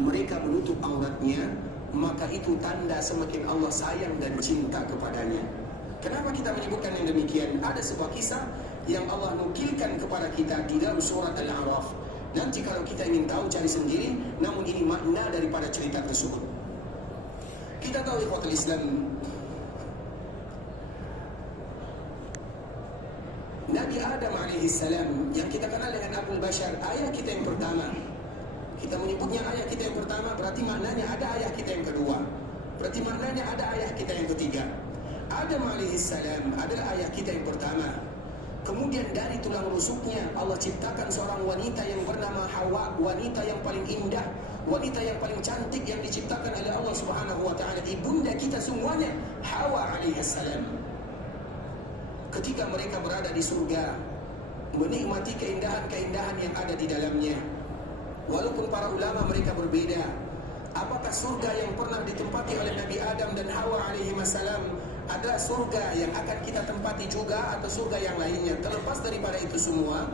mereka menutup auratnya, maka itu tanda semakin Allah sayang dan cinta kepadanya. Kenapa kita menyebutkan yang demikian? Ada sebuah kisah yang Allah nukilkan kepada kita di dalam surat Al-A'raf. Nanti kalau kita ingin tahu, cari sendiri. Namun ini makna daripada cerita tersebut. Kita tahu ikhwatul Islam, Nabi Adam alaihissalam yang kita kenal dengan Abul Bashar, ayah kita yang pertama. Kita menyebutnya ayah kita yang pertama, berarti maknanya ada ayah kita yang kedua. Berarti maknanya ada ayah kita yang ketiga. Adam alaihissalam adalah ayah kita yang pertama. Kemudian dari tulang rusuknya Allah ciptakan seorang wanita yang bernama Hawa, wanita yang paling indah, wanita yang paling cantik yang diciptakan oleh Allah Subhanahu wa taala, ibunda kita semuanya, Hawa alaihissalam. Ketika mereka berada di surga, menikmati keindahan-keindahan yang ada di dalamnya. Walaupun para ulama mereka berbeda, apakah surga yang pernah ditempati oleh Nabi Adam dan Hawa alaihi wasallam adalah surga yang akan kita tempati juga atau surga yang lainnya? Terlepas daripada itu semua,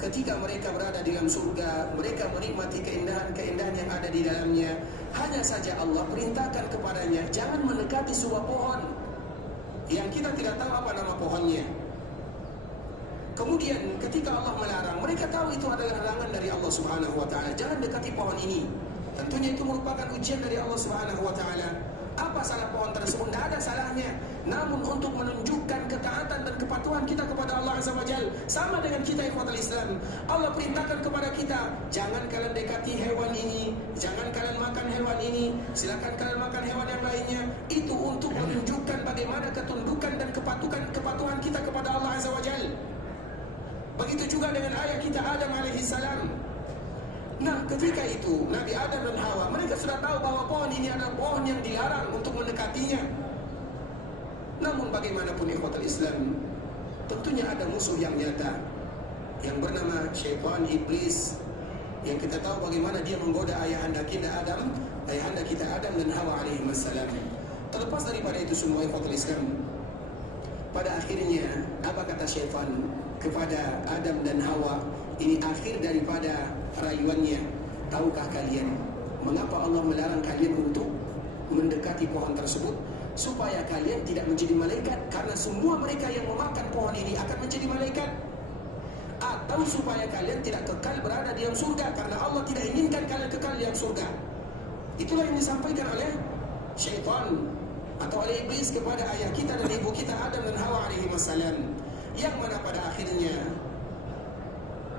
ketika mereka berada di dalam surga, mereka menikmati keindahan-keindahan yang ada di dalamnya. Hanya saja Allah perintahkan kepadanya, jangan mendekati sebuah pohon yang kita tidak tahu apa nama pohonnya. Kemudian ketika Allah melarang, mereka tahu itu adalah larangan dari Allah Subhanahu wa taala. Jangan dekati pohon ini. Tentunya itu merupakan ujian dari Allah Subhanahu wa taala. Apa salah pohon tersebut? Tidak ada salahnya. Namun untuk menunjukkan ketaatan dan kepatuhan kita kepada Allah Azza wa Jalla, sama dengan kita ikhwatul Islam. Allah perintahkan kepada kita, jangan kalian dekati hewan ini, jangan kalian makan hewan ini, silakan kalian makan hewan yang lainnya. Itu untuk menunjukkan bagaimana ketundukan dan kepatuhan kita kepada Allah Azza wa Jalla. Begitu juga dengan ayah kita Adam alaihissalam. Nah, ketika itu Nabi Adam dan Hawa, mereka sudah tahu bahwa pohon ini adalah pohon yang dilarang untuk mendekatinya. Namun bagaimanapun ikhwatul Islam, tentunya ada musuh yang nyata yang bernama syaitan, iblis, yang kita tahu bagaimana dia menggoda ayahanda kita Adam dan Hawa alaihi wassalam. Terlepas daripada itu semua ikhwatul Islam, pada akhirnya apa kata syaitan kepada Adam dan Hawa? Ini akhir daripada rayuannya. Tahukah kalian mengapa Allah melarang kalian untuk mendekati pohon tersebut? Supaya kalian tidak menjadi malaikat, karena semua mereka yang memakan pohon ini akan menjadi malaikat. Atau supaya kalian tidak kekal berada di dalam surga, karena Allah tidak inginkan kalian kekal di dalam surga. Itulah yang disampaikan oleh syaitan atau oleh iblis kepada ayah kita dan ibu kita Adam dan Hawa alaihi wassalam, yang mana pada akhirnya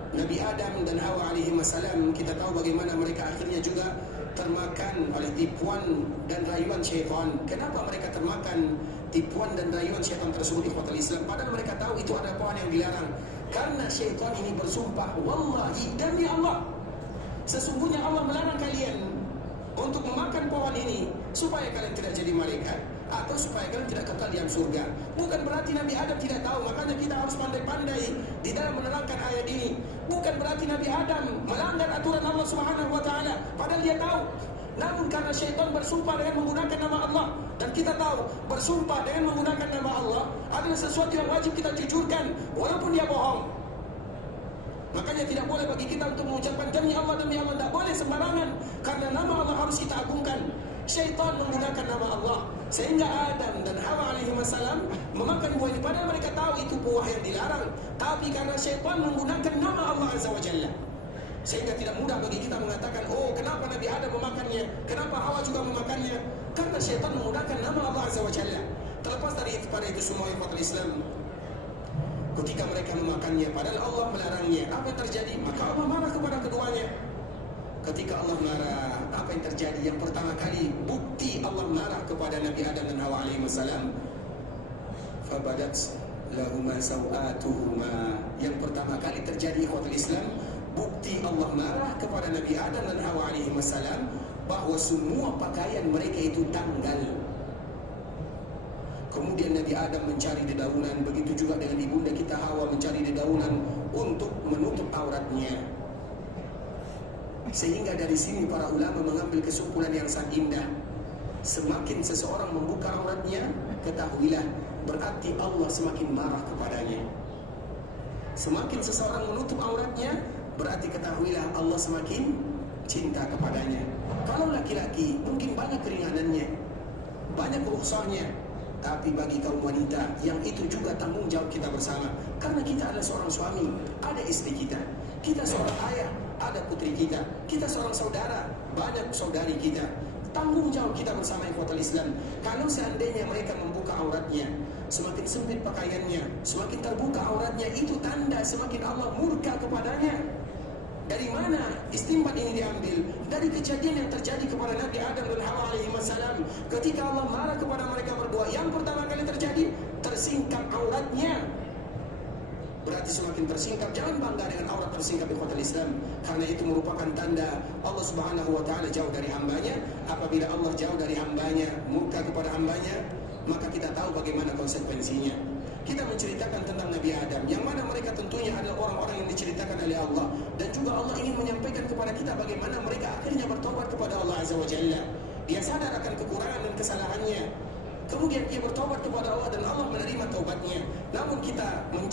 Nabi Adam dan Hawa alaihi wassalam, kita tahu bagaimana mereka akhirnya juga termakan oleh tipuan dan rayuan syaitan. Kenapa mereka termakan tipuan dan rayuan syaitan tersebut ikhwatul Islam? Padahal mereka tahu itu ada pohon yang dilarang. Karena syaitan ini bersumpah, wallahi, demi Allah, sesungguhnya Allah melarang kalian untuk memakan pohon ini supaya kalian tidak jadi malaikat, atau supaya kalian tidak kekal di dalam surga. Bukan berarti Nabi Adam tidak tahu, makanya kita harus pandai-pandai di dalam menerangkan ayat ini. Bukan berarti Nabi Adam melanggar aturan Allah Subhanahu wa taala, padahal dia tahu. Namun karena syaitan bersumpah dengan menggunakan nama Allah, dan kita tahu bersumpah dengan menggunakan nama Allah adalah sesuatu yang wajib kita jujurkan walaupun dia bohong. Makanya tidak boleh bagi kita untuk mengucapkan demi Allah, tidak boleh sembarangan, karena nama Allah harus kita agungkan. Syaitan menggunakan nama Allah sehingga Adam dan Hawa alaihi wasallam memakan buah ini, padahal mereka tahu itu buah yang dilarang. Tapi karena syaitan menggunakan nama Allah Azza wa Jalla, sehingga tidak mudah bagi kita mengatakan, oh kenapa Nabi Adam memakannya, kenapa Hawa juga memakannya? Karena syaitan menggunakan nama Allah Azza wa Jalla. Terlepas daripada itu semua ikhwatul Islam, ketika mereka memakannya padahal Allah melarangnya, apa yang terjadi? Maka Allah marah kepada keduanya. Ketika Allah marah, apa yang terjadi? Yang pertama kali bukti Allah marah kepada Nabi Adam dan Hawa alaihi wasallam, fabadat lahuma sawatuhuma. Yang pertama kali terjadi ikhwatul Islam, bukti Allah marah kepada Nabi Adam dan Hawa alaihi wasallam, bahwa semua pakaian mereka itu tanggal. Kemudian Nabi Adam mencari dedaunan, begitu juga dengan ibunda kita Hawa mencari dedaunan untuk menutup auratnya. Sehingga dari sini para ulama mengambil kesimpulan yang sangat indah. Semakin seseorang membuka auratnya, ketahuilah berarti Allah semakin marah kepadanya. Semakin seseorang menutup auratnya, berarti ketahuilah Allah semakin cinta kepadanya. Kalau laki-laki mungkin banyak keringanannya, banyak rukhsahnya, tapi bagi kaum wanita yang itu juga tanggung jawab kita bersama. Karena kita adalah seorang suami, ada istri kita. Kita seorang ayah, ada putri kita. Kita seorang saudara, banyak saudari kita. Tanggung jawab kita bersama ikhwatul Islam. Kalau seandainya mereka membuka auratnya, semakin sempit pakaiannya, semakin terbuka auratnya, itu tanda semakin Allah murka kepadanya. Dari mana istinbat ini diambil? Dari kejadian yang terjadi kepada Nabi Adam dan Hawa alaihi wassalam. Ketika Allah marah kepada mereka berdua, yang pertama kali terjadi, tersingkap auratnya. Berarti semakin tersingkap, jangan bangga dengan aurat tersingkap ikhwatul Islam. Karena itu merupakan tanda Allah subhanahu wa ta'ala jauh dari hambanya. Apabila Allah jauh dari hambanya, murka kepada hambanya, maka kita tahu bagaimana konsekuensinya. Kita menceritakan tentang Nabi Adam, yang mana mereka tentunya adalah orang-orang yang diceritakan oleh Allah. Dan juga Allah ingin menyampaikan kepada kita bagaimana mereka akhirnya bertobat kepada Allah Azza wa Jalla. Dia sadar akan kekurangan dan kesalahannya, kemudian dia bertobat kepada Allah dan Allah menerima taubatnya. Namun kita menceritakan